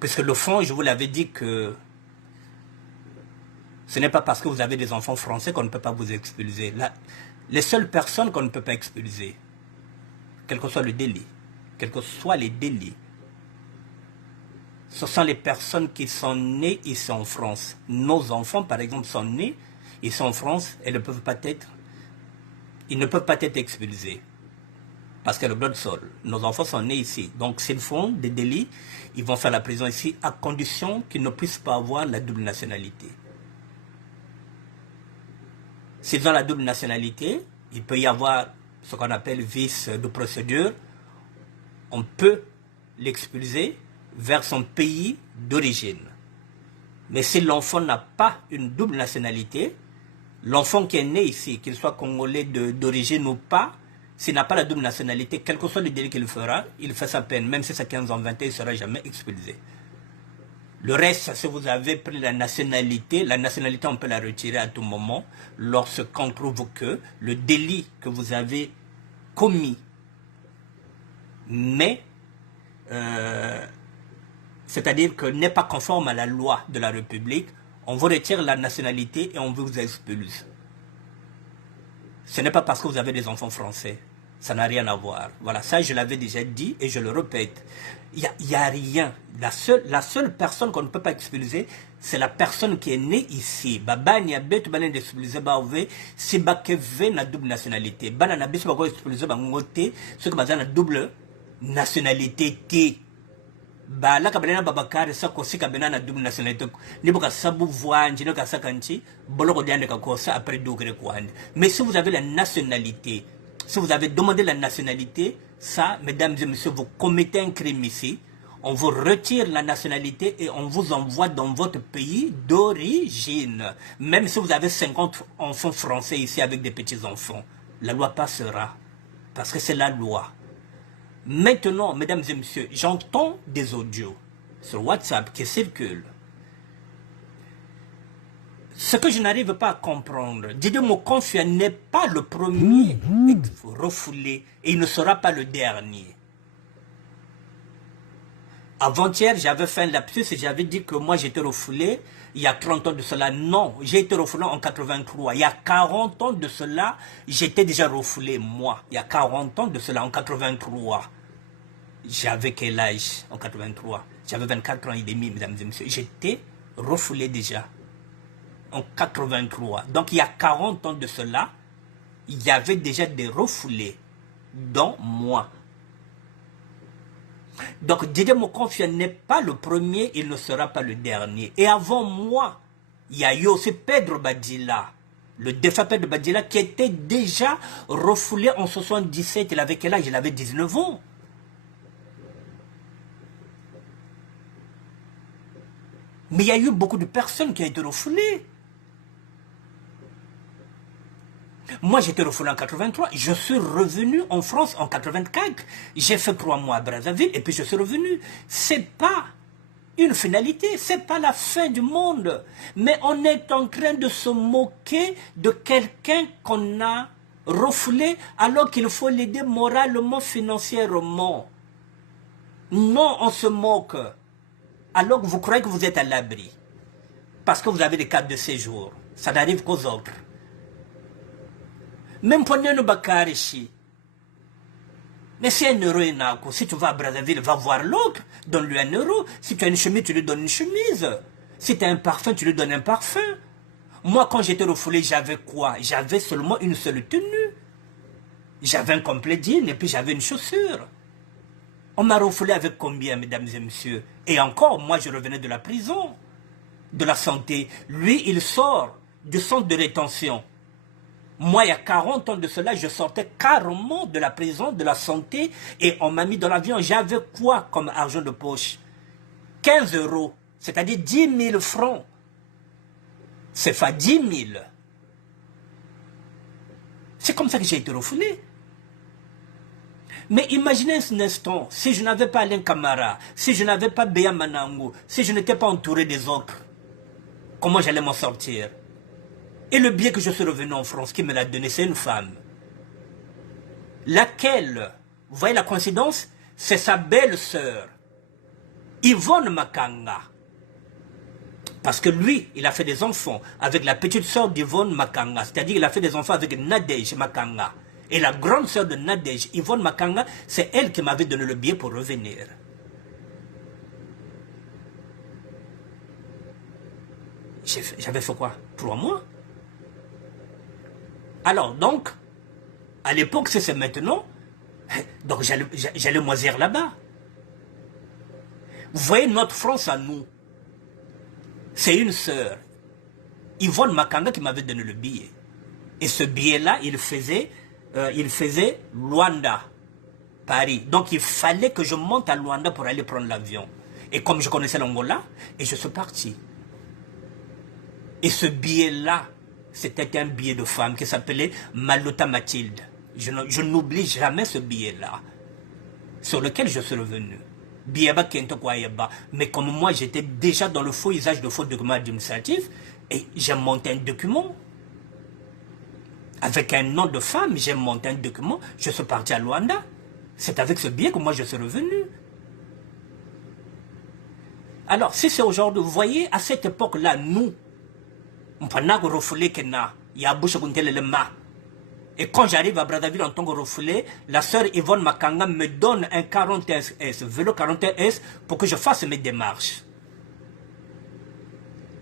Puisque le fond, je vous l'avais dit que ce n'est pas parce que vous avez des enfants français qu'on ne peut pas vous expulser. Les seules personnes qu'on ne peut pas expulser, quel que soit le délit, quels que soient les délits, ce sont les personnes qui sont nées ici en France. Nos enfants, par exemple, sont nés ici en France et ils ne peuvent pas être expulsés. Parce que le blood sol, nos enfants sont nés ici. Donc s'ils font des délits, ils vont faire la prison ici à condition qu'ils ne puissent pas avoir la double nationalité. S'ils ont la double nationalité, il peut y avoir ce qu'on appelle vice de procédure. On peut l'expulser vers son pays d'origine. Mais si l'enfant n'a pas une double nationalité, l'enfant qui est né ici, qu'il soit congolais d'origine ou pas, s'il n'a pas la double nationalité, quel que soit le délit qu'il fera, il fait sa peine, même si c'est 15 ans, 20 ans, il ne sera jamais expulsé. Le reste, si vous avez pris la nationalité on peut la retirer à tout moment lorsqu'on trouve que le délit que vous avez commis, mais c'est-à-dire que n'est pas conforme à la loi de la République, on vous retire la nationalité et on vous expulse. Ce n'est pas parce que vous avez des enfants français. Ça n'a rien à voir. Voilà, ça je l'avais déjà dit et je le répète. Il n'y a rien. La seule personne qu'on ne peut pas expulser, c'est la personne qui est née ici. Babani a betu banen d'expulser baouvé, si bakeve na double nationalité. Banana bis bako expulser bangote, ceux qui ont la double nationalité T. Ba la kabena babakare sa kosi kabena na double nationalité ni boka sabu voanji no kasakanchi boloko diane kakosa après degré kwande. Mais si vous avez la nationalité, si vous avez demandé la nationalité, ça, mesdames et messieurs, vous commettez un crime ici. On vous retire la nationalité et on vous envoie dans votre pays d'origine. Même si vous avez 50 enfants français ici avec des petits-enfants, la loi passera. Parce que c'est la loi. Maintenant, mesdames et messieurs, j'entends des audios sur WhatsApp qui circulent. Ce que je n'arrive pas à comprendre, Didier Mokonfia n'est pas le premier refoulé et il ne sera pas le dernier. Avant-hier, j'avais fait un lapsus et j'avais dit que moi j'étais refoulé il y a 30 ans de cela. Non, j'ai été refoulé en 83. Il y a 40 ans de cela, j'étais déjà refoulé, moi. Il y a 40 ans de cela, en 83. J'avais quel âge en 83? J'avais 24 ans et demi, mesdames et messieurs. J'étais refoulé déjà en 83. Donc il y a 40 ans de cela, il y avait déjà des refoulés, dont moi. Donc Didier Mokonfia n'est pas le premier, il ne sera pas le dernier. Et avant moi, il y a eu aussi Pedro Badila, le défunt Pedro Badila, qui était déjà refoulé en 77. Il avait quel âge? Il avait 19 ans. Mais il y a eu beaucoup de personnes qui ont été refoulées. Moi, j'étais refoulé en 83. Je suis revenu en France en 84. J'ai fait 3 mois à Brazzaville et puis je suis revenu. C'est pas une finalité, c'est pas la fin du monde. Mais on est en train de se moquer de quelqu'un qu'on a refoulé alors qu'il faut l'aider moralement, financièrement. Non, on se moque. Alors que vous croyez que vous êtes à l'abri. Parce que vous avez des cartes de séjour. Ça n'arrive qu'aux autres. Même pour nous, Bakarichi. Mais si 1 euro, si tu vas à Brazzaville, va voir l'autre, donne-lui 1 euro. Si tu as une chemise, tu lui donnes une chemise. Si tu as un parfum, tu lui donnes un parfum. Moi, quand j'étais refoulé, j'avais quoi? J'avais seulement une seule tenue. J'avais un complet jean et puis j'avais une chaussure. On m'a refoulé avec combien, mesdames et messieurs? Et encore, moi, je revenais de la prison, de la santé. Lui, il sort du centre de rétention. Moi, il y a 40 ans de cela, je sortais carrément de la prison, de la santé, et on m'a mis dans l'avion. J'avais quoi comme argent de poche? 15 euros, c'est-à-dire 10 000 francs. C'est pas 10 000. C'est comme ça que j'ai été refoulé. Mais imaginez un instant, si je n'avais pas Alain Camara, si je n'avais pas Béa Manango, si je n'étais pas entouré des autres, comment j'allais m'en sortir? Et le billet que je suis revenu en France, qui me l'a donné, c'est une femme. Laquelle, vous voyez la coïncidence? C'est sa belle-sœur, Yvonne Makanga. Parce que lui, il a fait des enfants avec la petite sœur d'Yvonne Makanga. C'est-à-dire qu'il a fait des enfants avec Nadège Makanga. Et la grande sœur de Nadège, Yvonne Makanga, c'est elle qui m'avait donné le billet pour revenir. J'avais fait quoi? 3 mois. Alors, donc, à l'époque, c'est maintenant, donc j'allais moisir là-bas. Vous voyez notre France à nous. C'est une sœur, Yvonne Makanga, qui m'avait donné le billet. Et ce billet-là, il faisait Luanda, Paris. Donc il fallait que je monte à Luanda pour aller prendre l'avion. Et comme je connaissais l'Angola, et je suis parti. Et ce billet-là, c'était un billet de femme qui s'appelait Malota Mathilde. Je n'oublie jamais ce billet-là, sur lequel je suis revenu. Mais comme moi, j'étais déjà dans le faux usage de faux documents administratifs, et j'ai monté un document. Avec un nom de femme, j'ai monté un document, je suis parti à Luanda. C'est avec ce billet que moi je suis revenu. Alors, si c'est aujourd'hui, vous voyez, à cette époque-là, nous, on peut pas refoulé que na, il y a bouche le ma. Et quand j'arrive à Brazzaville en tant que refoulé, la sœur Yvonne Makanga me donne un 41S, vélo 41S, pour que je fasse mes démarches.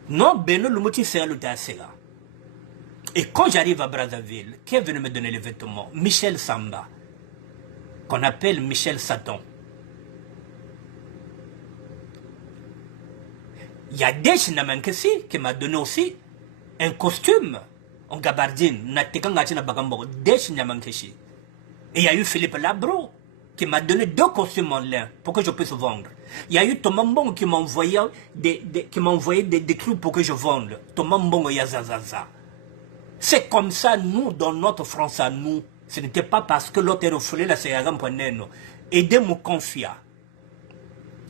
Non, Beno Lumuti c'est le là. Et quand j'arrive à Brazzaville, qui est venu me donner les vêtements? Michel Samba, qu'on appelle Michel Satan. Il y a Desh Namankesi qui m'a donné aussi un costume en gabardine. Desh Namankesi. Et il y a eu Philippe Labro qui m'a donné 2 costumes en lin pour que je puisse vendre. Il y a eu Thomas Mbongo qui m'a envoyé des trucs pour que je vende. Thomas Mbongo Yazazaza. C'est comme ça, nous, dans notre France à nous. Ce n'était pas parce que l'autre est refoulé, là, c'est un point. Aidez-moi confier.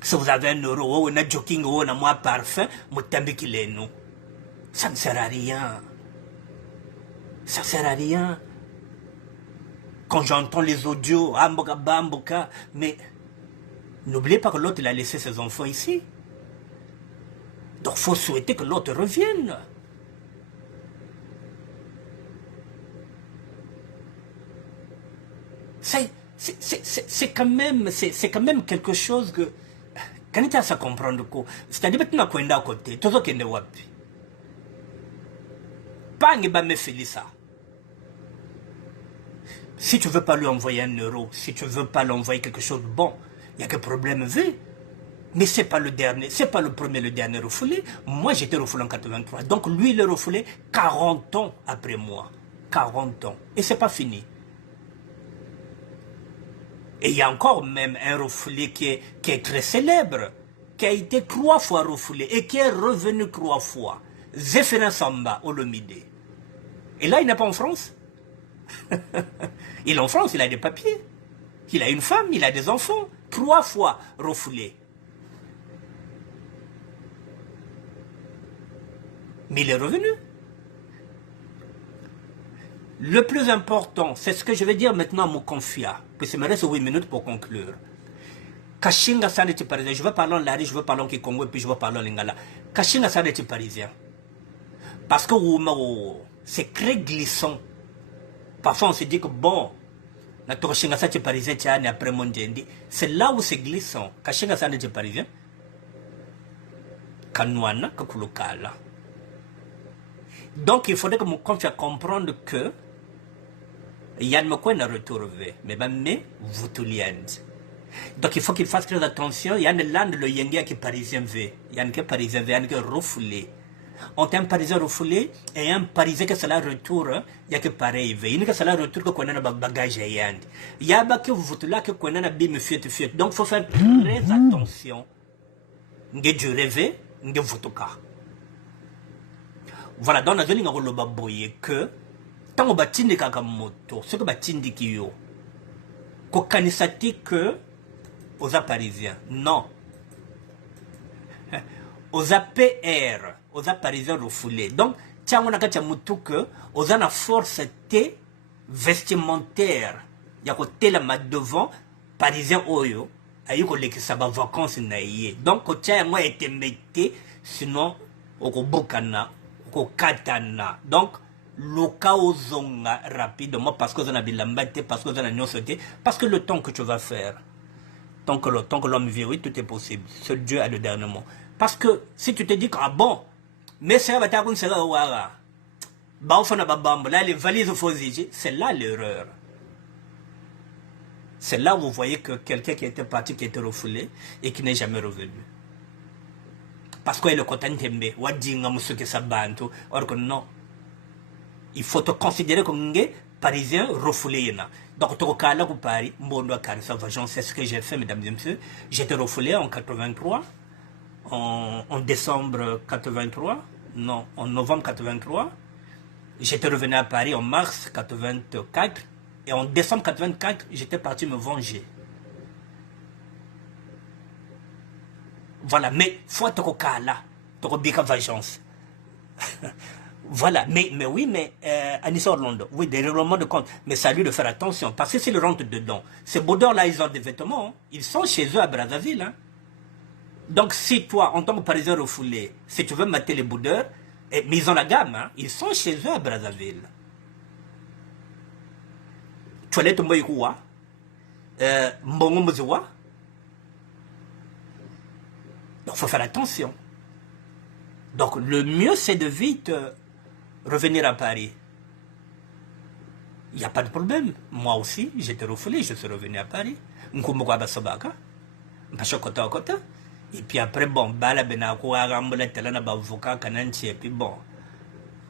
Si vous avez 1 euro, ou un jogging, ou un mois parfum, vous tombez qu'il est nous. Ça ne sert à rien. Ça ne sert à rien. Quand j'entends les audios, Amboka, Bamboka, mais n'oubliez pas que l'autre, il a laissé ses enfants ici. Donc, il faut souhaiter que l'autre revienne. C'est quand même quelque chose que quand tu as à comprendre quoi, c'est-à-dire que tu n'as à côté, tout ce qui est wapi. Pas me ça. Si tu veux pas lui envoyer 1 euro, si tu veux pas lui envoyer quelque chose de bon, il y a que problème V. Mais c'est pas le dernier, c'est pas le premier, le dernier refoulé. Moi j'étais refoulé en 83. Donc lui il est refoulé 40 ans après moi. 40 ans. Et c'est pas fini. Et il y a encore même un refoulé qui est très célèbre, qui a été 3 fois refoulé et qui est revenu 3 fois. Zéphirin Samba, Olomide. Et là, il n'est pas en France. Il est en France, il a des papiers. Il a une femme, il a des enfants. 3 fois refoulé. Mais il est revenu. Le plus important, c'est ce que je vais dire maintenant à mon confia, puisqu'il me reste 8 minutes pour conclure. Kashinga Saneti parisien, je veux parler en Lari, je veux parler en Kikongo, et puis je veux parler en Lingala. Kashinga Saneti parisien. Parce que c'est très glissant. Parfois on se dit que bon, Kashinga Saneti parisien, tiens, après mon djendi. C'est là où c'est glissant. Kashinga Saneti parisien. Kanouana, Kakulokala. Donc il faudrait que mon confia comprenne que Yann me connaît retour, mais vous tout donc il faut qu'il fasse très attention. Il y a un land le yenga qui est parisien V. Il y a un qui est parisien V, il y a un qui est refoulé. On a un parisien refoulé et un parisien qui est là retour, il y a que pareil V. Il y a que là retour que qu'on a un bagage à yand. Il y a un que vous là que qu'on a un bim fiat. Donc il faut faire très attention. Nge du rêve, nge votoka. Voilà, donc on a dit que tant que tu as moto, ce que tu as ko kanisati que aux parisiens non aux PR aux parisiens refoulés donc tiens on a kacha mutu que aux ana force t vestimentaire ya ko tela ma devant parisien oyo ayi ko lekisa ba vacances na yé donc ko tia moi était mette sinon oko bokana ko katana donc le chaos rapidement parce que vous avez l'embêté, parce que vous avez sauté, parce que le temps que tu vas faire, tant que l'homme vit, oui, tout est possible. Seul Dieu a le dernier mot. Parce que si tu te dis que, ah bon, mais c'est là, les valises c'est là l'erreur. C'est là où vous voyez que quelqu'un qui était parti, qui était refoulé et qui n'est jamais revenu. Parce qu'il est content de or que non. Il faut te considérer comme un parisien refoulé. Donc, tu as là Paris, c'est ce que j'ai fait, mesdames et messieurs. J'étais refoulé en 83, en décembre 83, non, en novembre 83. J'étais revenu à Paris en mars 84, et en décembre 84, j'étais parti me venger. Voilà, mais il faut te là, tu as vengeance. Voilà, mais oui, mais Anissa Orlando, oui, des règlements de compte, mais ça a lieu de faire attention, parce que s'ils rentrent dedans, ces boudeurs-là, ils ont des vêtements, hein, ils sont chez eux à Brazzaville. Hein. Donc si toi, en tant que Parisien refoulé, si tu veux mater les boudeurs, mais ils ont la gamme, hein, ils sont chez eux à Brazzaville. Toilette Mboïkoua, Mbongo Mozoua, donc il faut faire attention. Donc le mieux, c'est de vite revenir à Paris. Il n'y a pas de problème. Moi aussi, j'étais refoulé, je suis revenu à Paris. Et puis après, bon, et puis bon,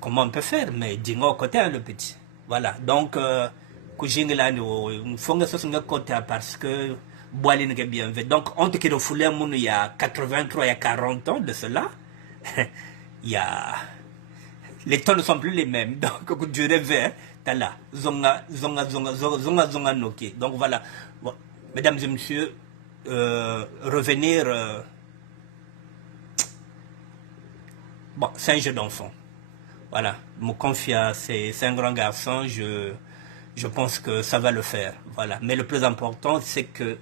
comment on peut faire? Mais dingo côté le petit. Voilà, donc, parce que bien fait. Donc, on te refoulé il y a 83, il y a 40 ans de cela. Il y a... Les temps ne sont plus les mêmes. Donc, du rêve, t'as là. Zonga, noké. Donc, voilà. Bon, mesdames et messieurs, revenir... Bon, c'est un jeu d'enfant. Voilà. Me confia, c'est un grand garçon. Je pense que ça va le faire. Voilà. Mais le plus important, c'est que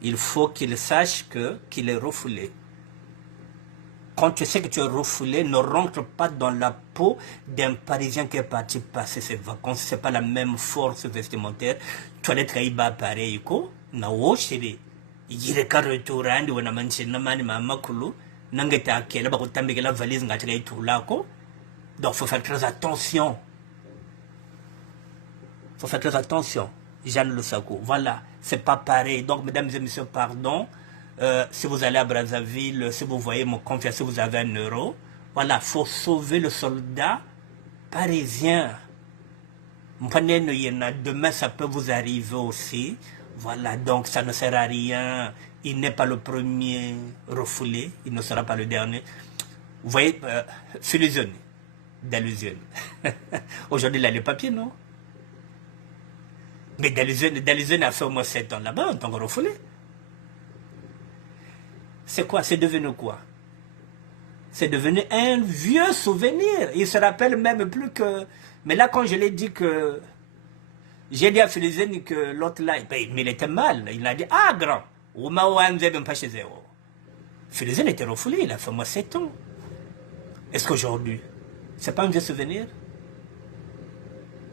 il faut qu'il sache qu'il est refoulé. Quand tu sais que tu es refoulé, ne rentre pas dans la peau d'un Parisien qui est parti passer ses vacances. Ce n'est pas la même force vestimentaire. Tu allais travailler pareil, na chérie. Il y a un retour, on a manché, makulu, nangeta kela, bakotambe la valise, ngatrei tout là, donc il faut faire très attention. Il faut faire très attention. Jeanne Le Sacco. Voilà, c'est pas pareil. Donc, mesdames et messieurs, pardon. Si vous allez à Brazzaville, si vous voyez mon confiance, si vous avez €, voilà, il faut sauver le soldat parisien. Demain, ça peut vous arriver aussi. Voilà, donc ça ne sert à rien. Il n'est pas le premier refoulé, il ne sera pas le dernier. Vous voyez, d'illusion. Aujourd'hui, il a le papier, non? Mais d'illusion a fait au moins 7 ans là-bas en tant que refoulé. C'est quoi? C'est devenu quoi? C'est devenu un vieux souvenir. Il se rappelle même plus que... Mais là, quand je l'ai dit que... J'ai dit à Philizène que l'autre là, mais il était mal. Il a dit, ah, grand, Philizène était refoulé, il a fait moi 7 ans. Est-ce qu'aujourd'hui, c'est pas un vieux souvenir?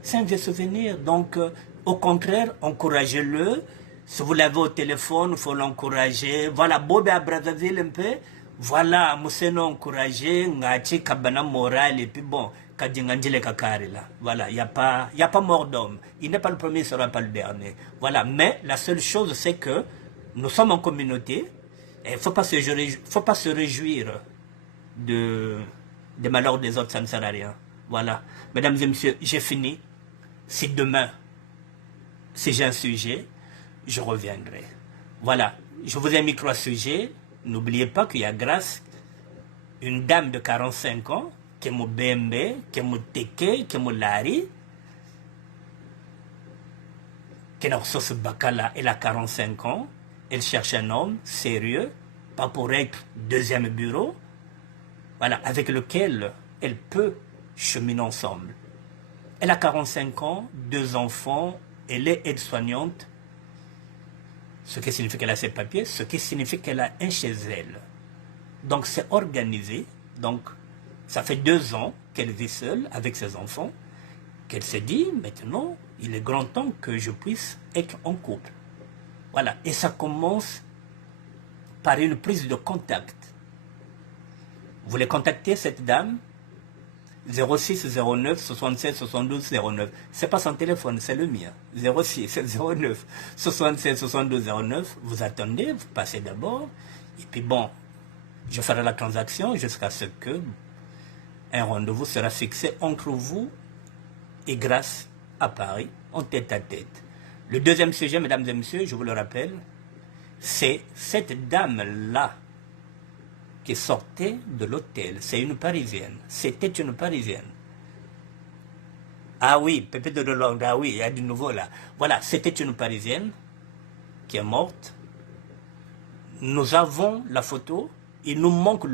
C'est un vieux souvenir. Donc, au contraire, encouragez-le. Si vous l'avez au téléphone, il faut l'encourager. Voilà, Bobé à Brazzaville un peu. Voilà, Mousseno encouragé, Ngachi, Kabana moral, et puis bon, Kadjingandjile Kakari là. Voilà, il y a pas mort d'homme. Il n'est pas le premier, il ne sera pas le dernier. Voilà, mais la seule chose, c'est que nous sommes en communauté, et il ne faut pas se réjouir des malheurs des autres, ça ne sert à rien. Voilà. Mesdames et messieurs, j'ai fini. Si demain, si j'ai un sujet, je reviendrai. Voilà. Je vous ai mis 3 sujets. N'oubliez pas qu'il y a grâce une dame de 45 ans, qui est mon BMB, qui est mon Teke, qui est mon Lari, qui est dans ce Bakala, elle a 45 ans. Elle cherche un homme sérieux, pas pour être deuxième bureau, voilà, avec lequel elle peut cheminer ensemble. Elle a 45 ans, 2 enfants, elle est aide-soignante, ce qui signifie qu'elle a ses papiers, ce qui signifie qu'elle a un chez elle. Donc c'est organisé, donc ça fait 2 ans qu'elle vit seule avec ses enfants, qu'elle s'est dit, maintenant, il est grand temps que je puisse être en couple. Voilà, et ça commence par une prise de contact. Vous voulez contacter cette dame 06 09 76 72 09. C'est pas son téléphone, c'est le mien. 06 09 76 72 09. Vous attendez, vous passez d'abord. Et puis bon, je ferai la transaction jusqu'à ce que un rendez-vous sera fixé entre vous et Grâce à Paris, en tête à tête. Le deuxième sujet, mesdames et messieurs, je vous le rappelle, c'est cette dame-là qui sortait de l'hôtel. C'est une Parisienne. C'était une Parisienne. Ah oui, Pépé de Delonde, ah oui, il y a du nouveau là. Voilà, c'était une Parisienne qui est morte. Nous avons la photo. Il nous manque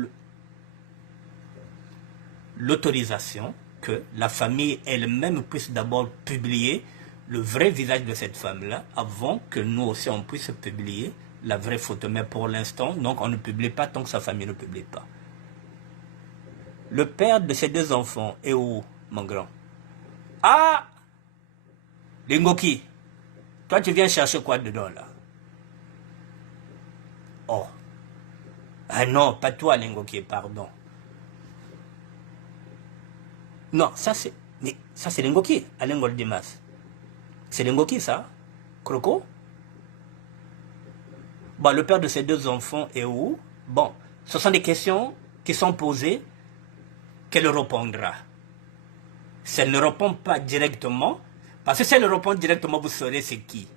l'autorisation que la famille elle-même puisse d'abord publier le vrai visage de cette femme-là avant que nous aussi on puisse publier la vraie photo. Mais pour l'instant, donc on ne publie pas tant que sa famille ne publie pas. Le père de ces 2 enfants est où, mon grand? Ah, Lingoki, toi tu viens chercher quoi dedans là? Oh, ah non, pas toi Lingoki, pardon. Non, ça c'est... Mais ça c'est Lingoki, à Lingol Dimas. C'est Lingoki ça? Croco? Bon, le père de ces 2 enfants est où? Bon, ce sont des questions qui sont posées qu'elle répondra. Si elle ne répond pas directement, parce que si elle répond directement, vous saurez c'est qui.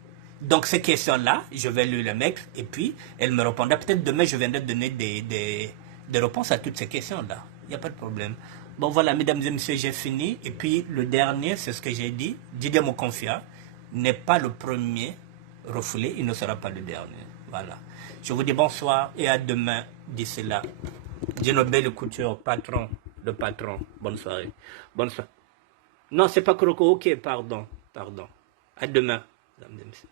Donc ces questions-là, je vais lui les mettre et puis elle me répondra. Peut-être demain, je viendrai donner des réponses à toutes ces questions-là. Il n'y a pas de problème. Bon voilà, mesdames et messieurs, j'ai fini. Et puis le dernier, c'est ce que j'ai dit. Didier Mokonfia n'est pas le premier refoulé, il ne sera pas le dernier. Voilà. Je vous dis bonsoir et à demain. D'ici là, Dino Belle Couture, patron, le patron. Bonne soirée. Bonne soirée. Non, c'est pas Croco. Ok, pardon. À demain, mesdames et messieurs.